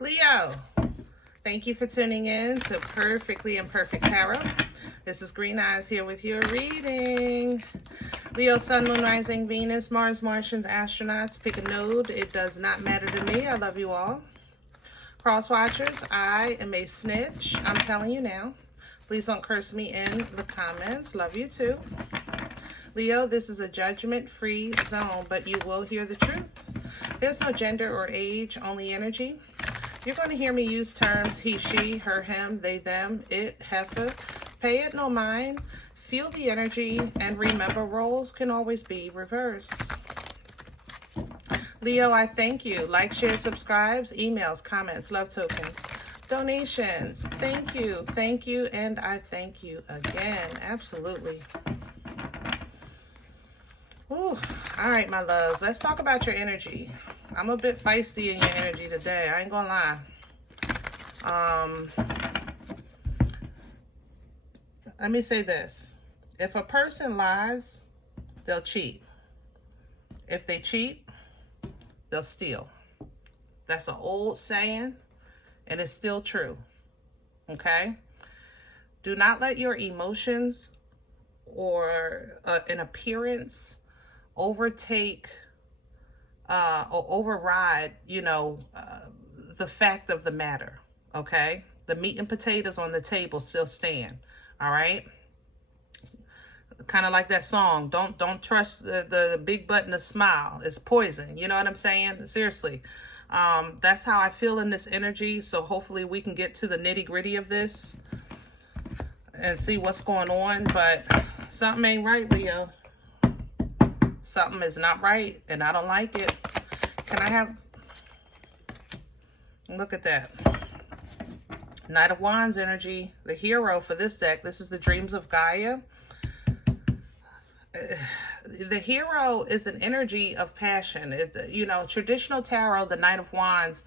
Leo, thank you for tuning in to Perfectly Imperfect Tarot. This is Green Eyes here with your reading. Leo, Sun, Moon, Rising, Venus, Mars, Martians, astronauts. Pick a node. It does not matter to me. I love you all. Cross watchers, I am a snitch. I'm telling you now. Please don't curse me in the comments. Love you too. Leo, this is a judgment-free zone, but you will hear the truth. There's no gender or age, only energy. You're going to hear me use terms he, she, her, him, they, them, it, heifer. Pay it no mind. Feel the energy, and remember, roles can always be reversed. Leo, I thank you. Like, share, subscribes, emails, comments, love tokens, donations. Thank you, and I thank you again. Absolutely. Ooh, all right, my loves. Let's talk about your energy. I'm a bit feisty in your energy today. I ain't gonna lie. Let me say this. If a person lies, they'll cheat. If they cheat, they'll steal. That's an old saying, and it's still true. Okay? Do not let your emotions or an appearance overtake or override, the fact of the matter. Okay? The meat and potatoes on the table still stand. All right? Kind of like that song, don't trust the big button to smile. It's poison. You know what I'm saying? Seriously. That's how I feel in this energy. So hopefully we can get to the nitty-gritty of this and see what's going on. But something ain't right, Leo. Something is not right, and I don't like it. Can I have... Look at that. Knight of Wands energy. The hero for this deck. This is the Dreams of Gaia. The hero is an energy of passion. Traditional tarot, the Knight of Wands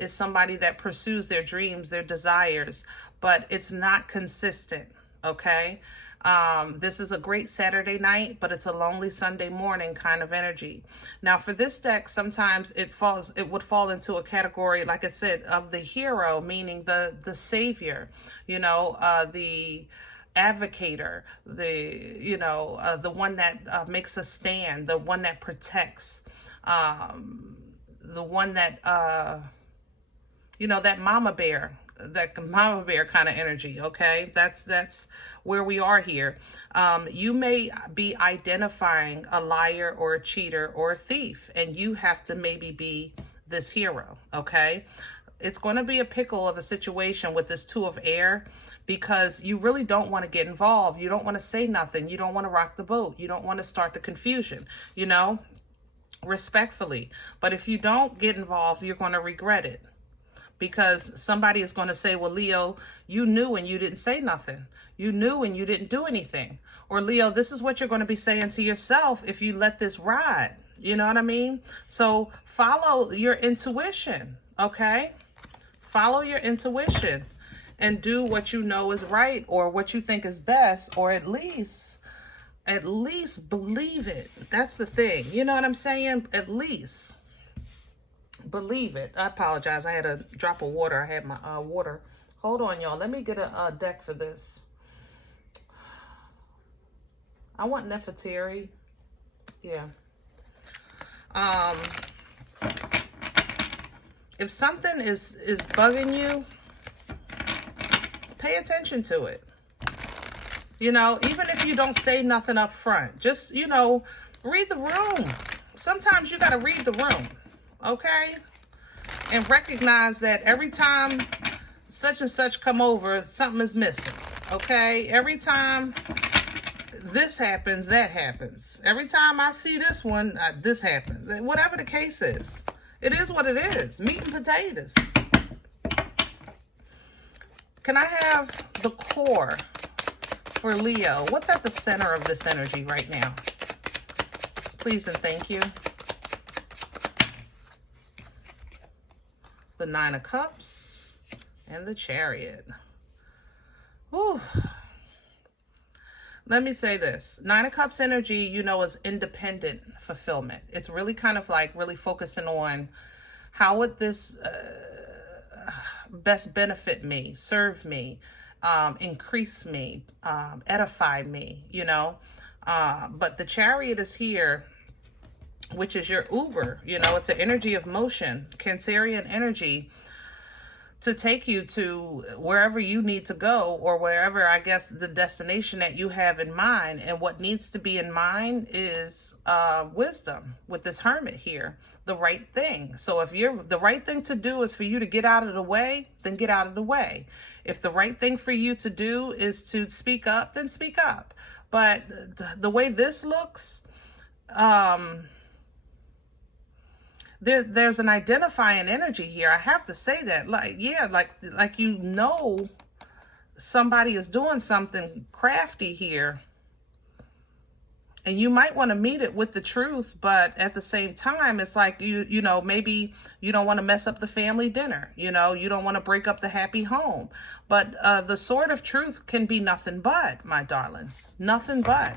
is somebody that pursues their dreams, their desires, but it's not consistent, okay? This is a great Saturday night, but it's a lonely Sunday morning kind of energy. Now, for this deck, sometimes it would fall into a category, like I said, of the hero, meaning the savior, the advocator, the one that makes a stand, the one that protects, the one that that mama bear kind of energy. Okay, that's where we are here. You may be identifying a liar or a cheater or a thief, and you have to maybe be this hero. Okay, it's going to be a pickle of a situation with this Two of Air, because you really don't want to get involved. You don't want to say nothing. You don't want to rock the boat. You don't want to start the confusion, respectfully. But if you don't get involved, you're going to regret it, because somebody is going to say, well, Leo, you knew and you didn't say nothing. You knew and you didn't do anything. Or Leo, this is what you're going to be saying to yourself if you let this ride. You know what I mean? So follow your intuition, okay? Follow your intuition and do what you know is right, or what you think is best, or at least believe it. That's the thing. You know what I'm saying? At least believe it. I apologize. I had a drop of water. I had my water. Hold on, y'all. Let me get a deck for this. I want Nefertari. Yeah. If something is bugging you, pay attention to it. Even if you don't say nothing up front, just, read the room. Sometimes you got to read the room, okay? And recognize that every time such and such come over, something is missing, okay? Every time this happens, that happens. Every time I see this one, this happens. Whatever the case is, it is what it is. Meat and potatoes. Can I have the core for Leo? What's at the center of this energy right now? Please and thank you. The Nine of Cups and the Chariot. Whew. Let me say this. Nine of Cups energy, is independent fulfillment. It's really kind of like really focusing on how would this best benefit me, serve me, increase me, edify me, you know. But the Chariot is here, which is your Uber, you know, it's an energy of motion, Cancerian energy, to take you to wherever you need to go, or wherever, I guess, the destination that you have in mind. And what needs to be in mind is wisdom with this Hermit here, the right thing. So if the right thing to do is for you to get out of the way, then get out of the way. If the right thing for you to do is to speak up, then speak up. But the way this looks, there's an identifying energy here. I have to say that, like, yeah, like you know, somebody is doing something crafty here, and you might want to meet it with the truth, but at the same time, it's like you know, maybe you don't want to mess up the family dinner. You know, you don't want to break up the happy home. But the sword of truth can be nothing but, my darlings, nothing but.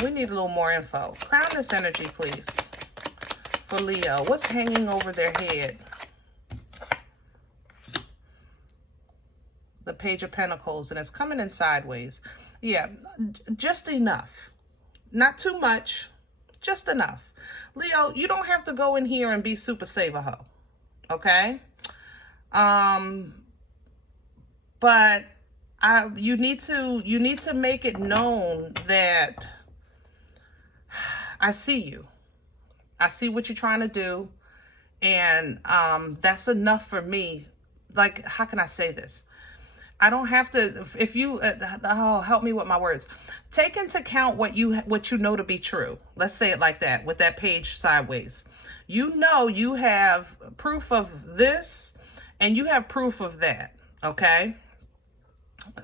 We need a little more info. Crown this energy, please, for Leo. What's hanging over their head? The Page of Pentacles, and it's coming in sideways. Yeah, just enough. Not too much, just enough. Leo, you don't have to go in here and be super save-a-ho, okay? But you need to make it known that I see you. I see what you're trying to do, and that's enough for me. Like, how can I say this? I don't have to, if you, help me with my words. Take into account what you know to be true. Let's say it like that, with that page sideways. You know you have proof of this, and you have proof of that, okay?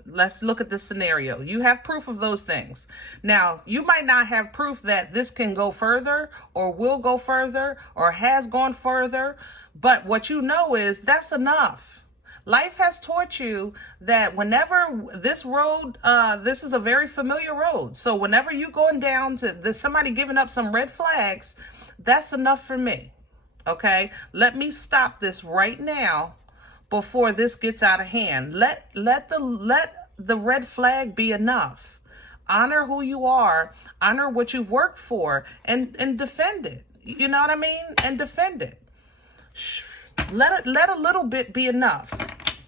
Let's look at this scenario. You have proof of those things. Now, you might not have proof that this can go further, or will go further, or has gone further, but what you know is that's enough. Life has taught you that whenever this road, this is a very familiar road. So whenever you're going down to there's somebody giving up some red flags, that's enough for me. Okay, let me stop this right now before this gets out of hand. Let the red flag be enough. Honor who you are, honor what you've worked for, and defend it. You know what I mean? And defend it. Let a little bit be enough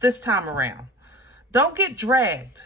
this time around. Don't get dragged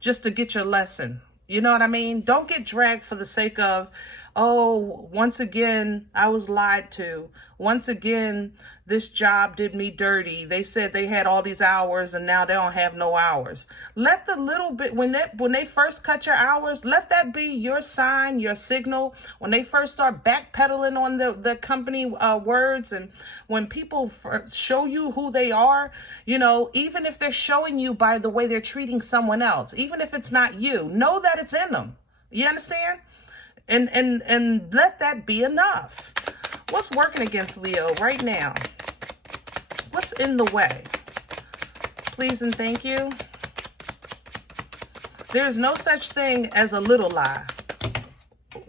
just to get your lesson. You know what I mean? Don't get dragged for the sake of, oh, once again, I was lied to. Once again, this job did me dirty. They said they had all these hours and now they don't have no hours. Let the little bit, when they first cut your hours, let that be your sign, your signal. When they first start backpedaling on the company words, and when people show you who they are, you know, even if they're showing you by the way they're treating someone else, even if it's not you, know that it's in them. You understand? And let that be enough. What's working against Leo right now? What's in the way? Please and thank you. There is no such thing as a little lie.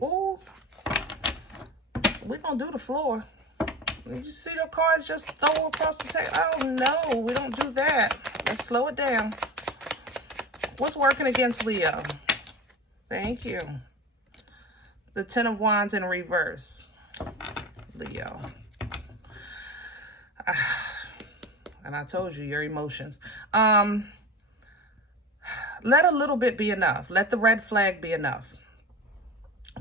Ooh. We're going to do the floor. Did you see the cards just throw across the table? Oh, no, we don't do that. Let's slow it down. What's working against Leo? Thank you. The Ten of Wands in reverse. Leo. And I told you, your emotions. Let a little bit be enough. Let the red flag be enough.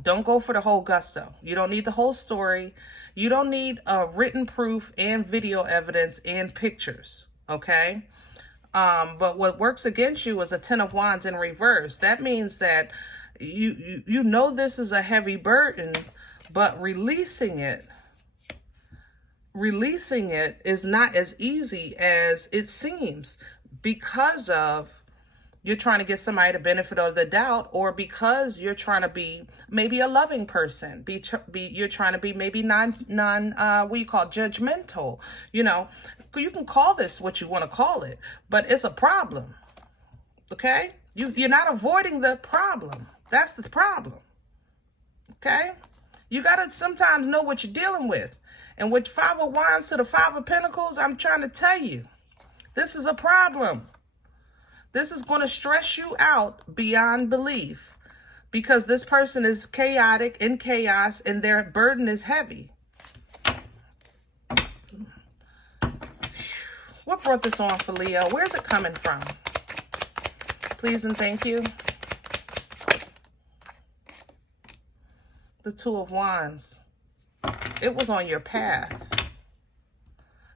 Don't go for the whole gusto. You don't need the whole story. You don't need written proof and video evidence and pictures, okay? But what works against you is a Ten of Wands in reverse. That means that you know this is a heavy burden, but releasing it is not as easy as it seems, because of you're trying to get somebody the benefit of the doubt, or because you're trying to be maybe a loving person, you're trying to be maybe what you call judgmental. You know, you can call this what you want to call it, but it's a problem. Okay, you're not avoiding the problem. That's the problem. Okay, you gotta sometimes know what you're dealing with. And with Five of Wands to the Five of Pentacles, I'm trying to tell you, this is a problem. This is going to stress you out beyond belief because this person is chaotic, in chaos, and their burden is heavy. What brought this on for Leo? Where's it coming from? Please and thank you. The Two of Wands. It was on your path.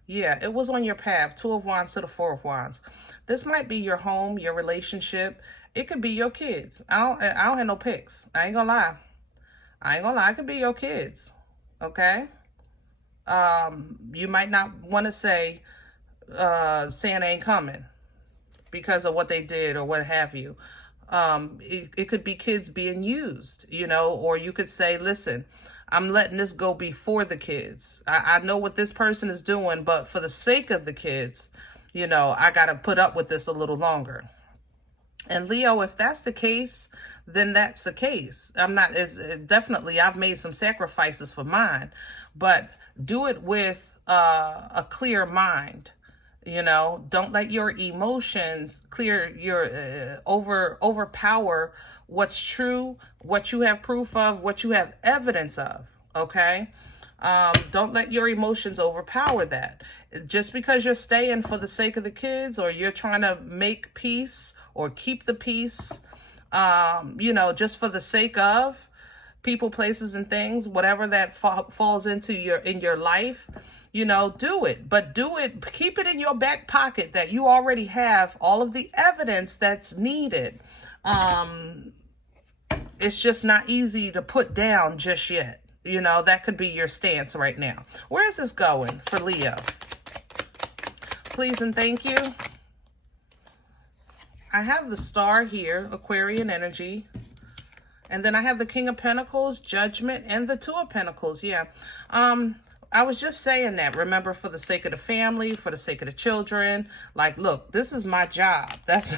Yeah, it was on your path. Two of Wands to the Four of Wands. This might be your home, your relationship. It could be your kids. I don't have no pics. I ain't gonna lie. It could be your kids. Okay? You might not want to say Santa ain't coming because of what they did or what have you. It could be kids being used, you know, or you could say, listen, I'm letting this go before the kids. I know what this person is doing, but for the sake of the kids, you know, I got to put up with this a little longer. And Leo, if that's the case, then that's the case. Definitely, I've made some sacrifices for mine, but do it with a clear mind. You know, don't let your emotions overpower what's true, what you have proof of, what you have evidence of. Okay. Don't let your emotions overpower that. Just because you're staying for the sake of the kids, or you're trying to make peace or keep the peace, you know, just for the sake of people, places, and things, whatever that falls into your life, you know, do it. But do it, keep it in your back pocket that you already have all of the evidence that's needed. It's just not easy to put down just yet. You know, that could be your stance right now. Where is this going for Leo? Please and thank you. I have the Star here, Aquarian energy. And then I have the King of Pentacles, Judgment, and the Two of Pentacles. Yeah. I was just saying that, remember, for the sake of the family, for the sake of the children. Like, look, this is my job. That's,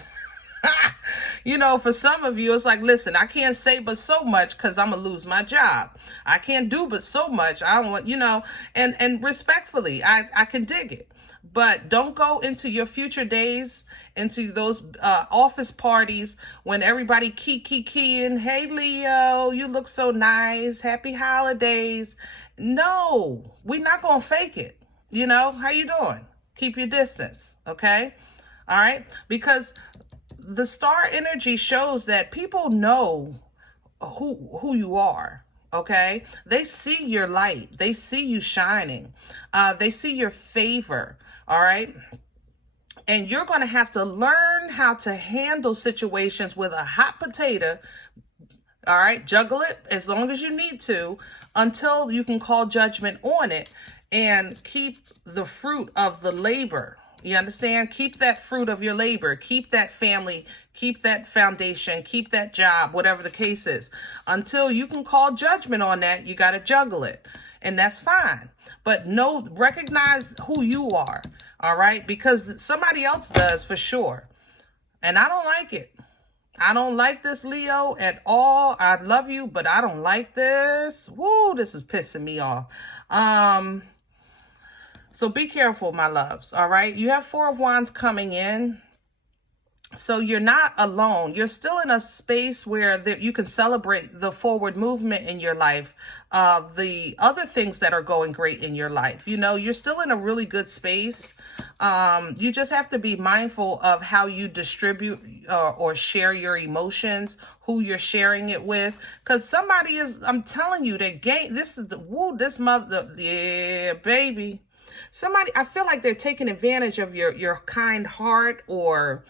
you know, for some of you, it's like, listen, I can't say but so much because I'm going to lose my job. I can't do but so much. I don't want, you know, and respectfully, I can dig it. But don't go into your future days, into those office parties when everybody keying, hey, Leo, you look so nice. Happy holidays. No, we're not going to fake it. You know, how you doing? Keep your distance, okay? All right? Because the star energy shows that people know who you are. Okay, they see your light, they see you shining, they see your favor. All right, and you're going to have to learn how to handle situations with a hot potato. All right, juggle it as long as you need to until you can call judgment on it and keep the fruit of the labor. You understand? Keep that fruit of your labor. Keep that family. Keep that foundation. Keep that job, whatever the case is. Until you can call judgment on that, you got to juggle it. And that's fine. But recognize who you are. All right? Because somebody else does for sure. And I don't like it. I don't like this, Leo, at all. I love you, but I don't like this. Woo, this is pissing me off. So be careful, my loves, all right? You have Four of Wands coming in. So you're not alone. You're still in a space where you can celebrate the forward movement in your life, the other things that are going great in your life. You know, you're still in a really good space. You just have to be mindful of how you distribute or share your emotions, who you're sharing it with. Because somebody is, I'm telling you, that game, this is the, woo, this mother, yeah, baby. Somebody, I feel like they're taking advantage of your kind heart or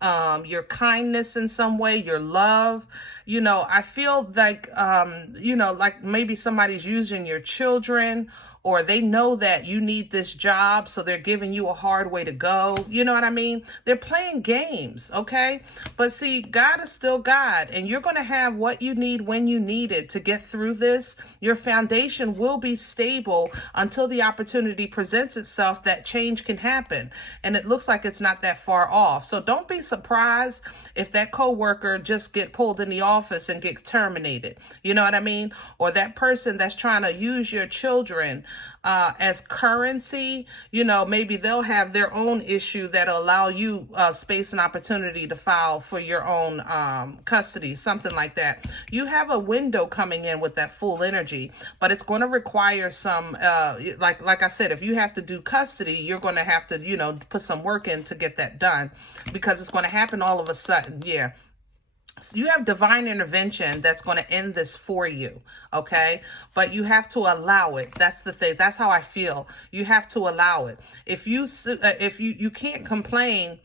your kindness in some way, your love. You know, I feel like, you know, like maybe somebody's using your children, or they know that you need this job, so they're giving you a hard way to go. You know what I mean? They're playing games, okay? But see, God is still God, and you're going to have what you need when you need it to get through this. Your foundation will be stable until the opportunity presents itself that change can happen. And it looks like it's not that far off. So don't be surprised if that coworker just get pulled in the office and get terminated. You know what I mean? Or that person that's trying to use your children as currency, maybe they'll have their own issue that'll allow you space and opportunity to file for your own custody, something like that. You have a window coming in with that full energy, but it's going to require some, like I said, if you have to do custody, you're going to have to, put some work in to get that done, because it's going to happen all of a sudden. Yeah. So you have divine intervention that's going to end this for you, okay? But you have to allow it. That's the thing. That's how I feel. You have to allow it. If you can't complain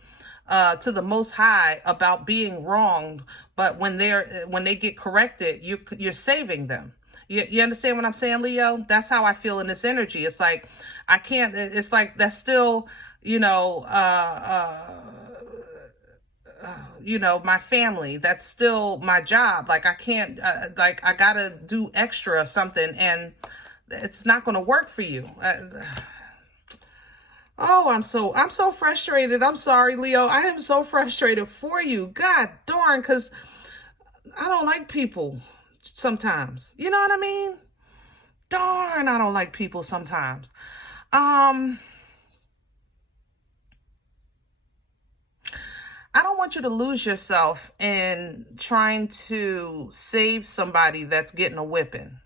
to the Most High about being wronged, but when they get corrected, you're saving them. You understand what I'm saying, Leo? That's how I feel in this energy. It's like I can't. It's like that's still, my family, that's still my job. Like I can't, I gotta do extra or something, and it's not going to work for you. Oh, I'm so frustrated. I'm sorry, Leo. I am so frustrated for you. God darn, because I don't like people sometimes. You know what I mean? Darn, I don't like people sometimes. I don't want you to lose yourself in trying to save somebody that's getting a whipping.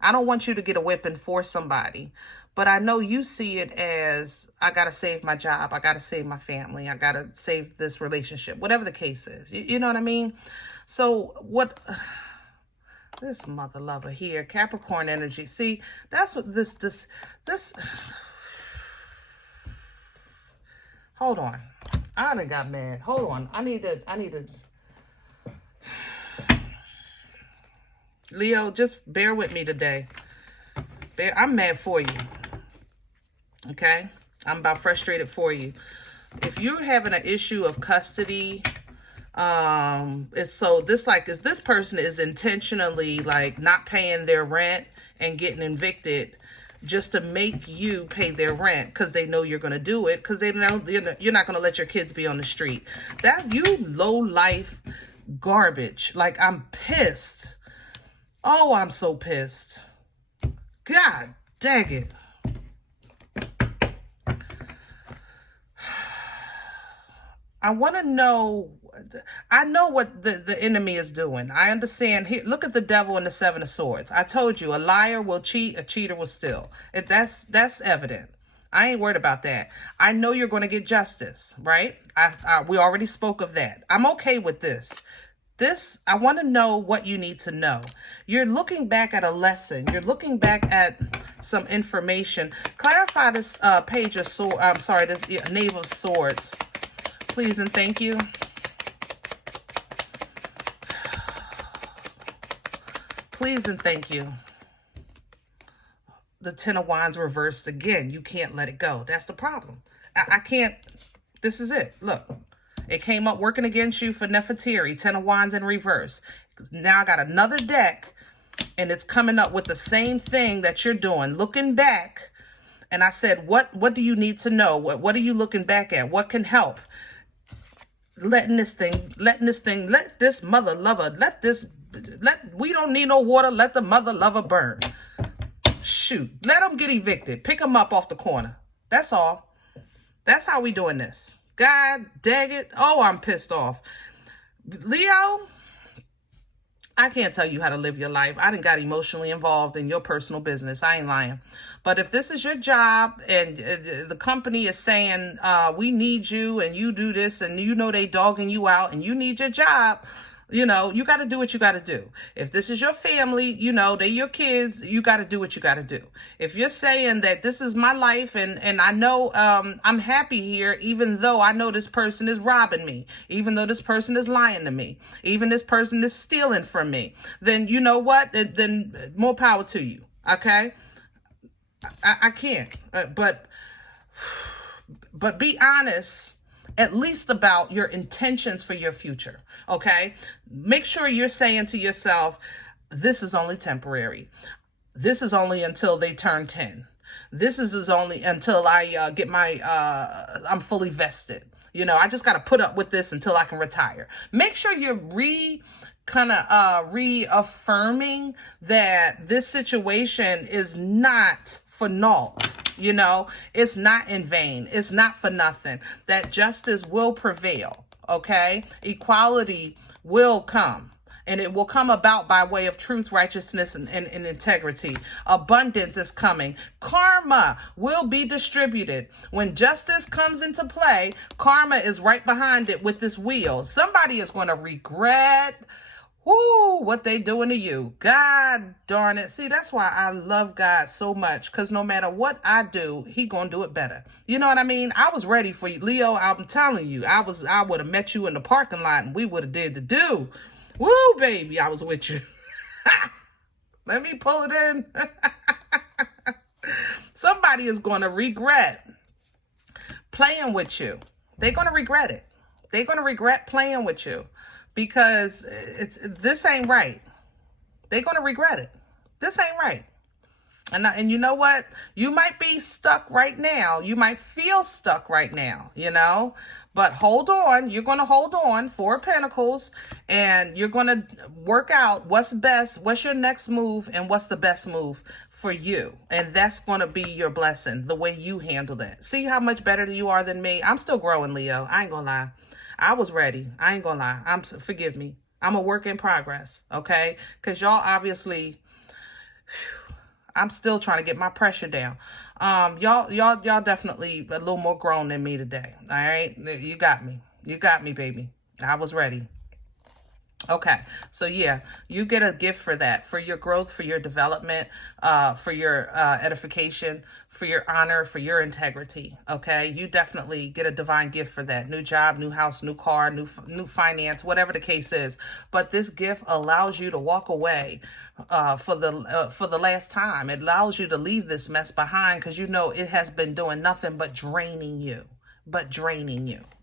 I don't want you to get a whipping for somebody, but I know you see it as, I got to save my job. I got to save my family. I got to save this relationship, whatever the case is. You know what I mean? So what, this mother lover here, Capricorn energy. See, that's what this, hold on. I done got mad. Hold on. I need to. Leo, just bear with me today. I'm mad for you. Okay? I'm about frustrated for you. If you're having an issue of custody, is this person is intentionally like not paying their rent and getting evicted just to make you pay their rent, because they know you're going to do it, because they know you're not going to let your kids be on the street. That, you low life garbage. Like, I'm pissed. Oh, I'm so pissed. God dang it. I want to know. I know what the enemy is doing. I understand. Here, look at the devil and the Seven of Swords. I told you, a liar will cheat, a cheater will steal. That's evident. I ain't worried about that. I know you're going to get justice, right? We already spoke of that. I'm okay with this. I want to know what you need to know. You're looking back at a lesson. You're looking back at some information. Clarify this page of sword. I'm sorry, this Knave of Swords. Please and thank you. Please and thank you. The Ten of Wands reversed again. You can't let it go. That's the problem. I can't. This is it. Look. It came up working against you for Nefertiti. Ten of Wands in reverse. Now I got another deck, and it's coming up with the same thing that you're doing. Looking back. And I said, what do you need to know? What are you looking back at? What can help? Let this mother lover, we don't need no water. Let the mother lover burn. Shoot. Let them get evicted. Pick them up off the corner. That's all. That's how we doing this. God dang it. Oh, I'm pissed off. Leo, I can't tell you how to live your life. I done got emotionally involved in your personal business. I ain't lying. But if this is your job and the company is saying, we need you and you do this, and they dogging you out and you need your job, you got to do what you got to do. If this is your family, they're your kids, you got to do what you got to do. If you're saying that this is my life and I know I'm happy here, even though I know this person is robbing me, even though this person is lying to me, even this person is stealing from me, then you know what? Then more power to you. Okay? I can't. But be honest, at least about your intentions for your future, okay? Make sure you're saying to yourself, this is only temporary. This is only until they turn 10. This is only until I get I'm fully vested. I just got to put up with this until I can retire. Make sure you're reaffirming that this situation is not for naught. You know, it's not in vain. It's not for nothing. That justice will prevail, okay? Equality will come. And it will come about by way of truth, righteousness, and integrity. Abundance is coming. Karma will be distributed. When justice comes into play, karma is right behind it with this wheel. Somebody is going to regret what they doing to you. God darn it. See, that's why I love God so much, because no matter what I do, he gonna do it better. You know what I mean? I was ready for you, Leo. I'm telling you, I would have met you in the parking lot and we would have did the do. Woo, baby, I was with you. Let me pull it in. Somebody is going to regret playing with you. They're going to regret it. They're going to regret playing with you because this ain't right. They're going to regret it. This ain't right. And you know what? You might be stuck right now. You might feel stuck right now, you know? But hold on. You're going to hold on. 4 of Pentacles. And you're going to work out what's best, what's your next move, and what's the best move for you. And that's going to be your blessing, the way you handle that. See how much better you are than me? I'm still growing, Leo. I ain't going to lie. I was ready. I ain't going to lie. Forgive me. I'm a work in progress, okay? Because y'all obviously... I'm still trying to get my pressure down. Y'all definitely a little more grown than me today. All right. You got me. You got me, baby. I was ready. Okay. So yeah, you get a gift for that, for your growth, for your development, for your edification, for your honor, for your integrity. Okay. You definitely get a divine gift for that. New job, new house, new car, new finance, whatever the case is. But this gift allows you to walk away for the last time. It allows you to leave this mess behind because you know it has been doing nothing but draining you.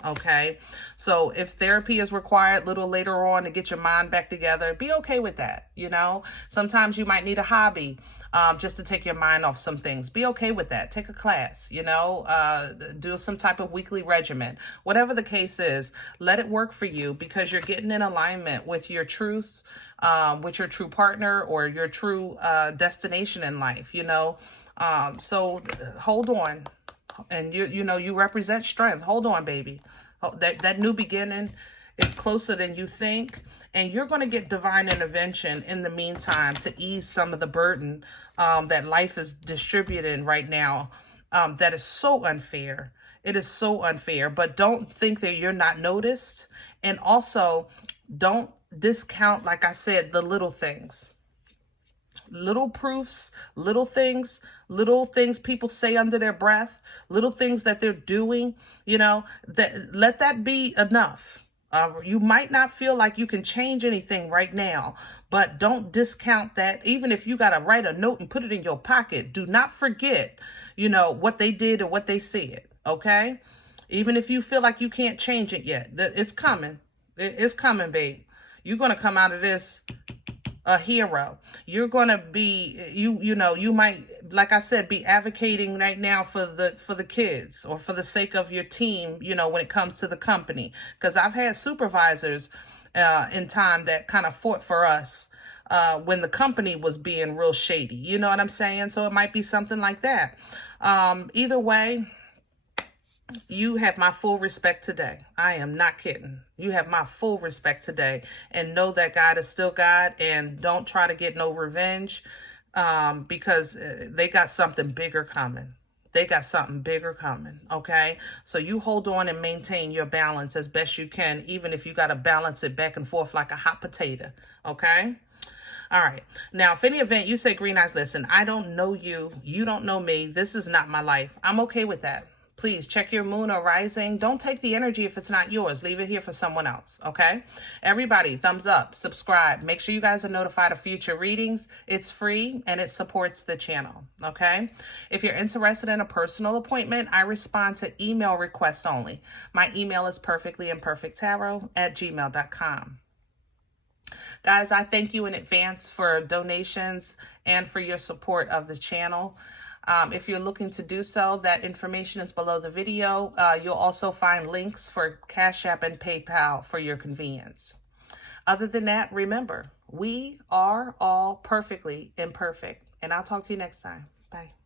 Okay? So if therapy is required a little later on to get your mind back together, be okay with that, you know? Sometimes you might need a hobby just to take your mind off some things. Be okay with that. Take a class, you know? Do some type of weekly regimen. Whatever the case is, let it work for you because you're getting in alignment with your truth, with your true partner or your true destination in life, you know? So hold on. And you know, you represent strength. Hold on, baby. That new beginning is closer than you think. And you're going to get divine intervention in the meantime to ease some of the burden that life is distributing right now. That is so unfair. It is so unfair. But don't think that you're not noticed. And also, don't discount, like I said, the little things. Little proofs, little things people say under their breath, little things that they're doing, you know, that let that be enough. You might not feel like you can change anything right now, but don't discount that. Even if you got to write a note and put it in your pocket, do not forget, you know, what they did or what they said. Okay. Even if you feel like you can't change it yet, it's coming. It's coming, babe. You're going to come out of this a hero. You're going to be, you know, you might, like I said, be advocating right now for the kids or for the sake of your team, you know, when it comes to the company. Because I've had supervisors in time that kind of fought for us when the company was being real shady. You know what I'm saying? So it might be something like that. Either way, you have my full respect today. I am not kidding. You have my full respect today. And know that God is still God. And don't try to get no revenge because they got something bigger coming. They got something bigger coming, okay? So you hold on and maintain your balance as best you can, even if you got to balance it back and forth like a hot potato, okay? All right. Now, if any event you say, Green Eyes, listen, I don't know you. You don't know me. This is not my life. I'm okay with that. Please check your moon or rising. Don't take the energy if it's not yours. Leave it here for someone else, okay? Everybody, thumbs up, subscribe. Make sure you guys are notified of future readings. It's free and it supports the channel, okay? If you're interested in a personal appointment, I respond to email requests only. My email is perfectlyimperfecttarot@gmail.com. Guys, I thank you in advance for donations and for your support of the channel. If you're looking to do so, that information is below the video. You'll also find links for CashApp and PayPal for your convenience. Other than that, remember, we are all perfectly imperfect. And I'll talk to you next time. Bye.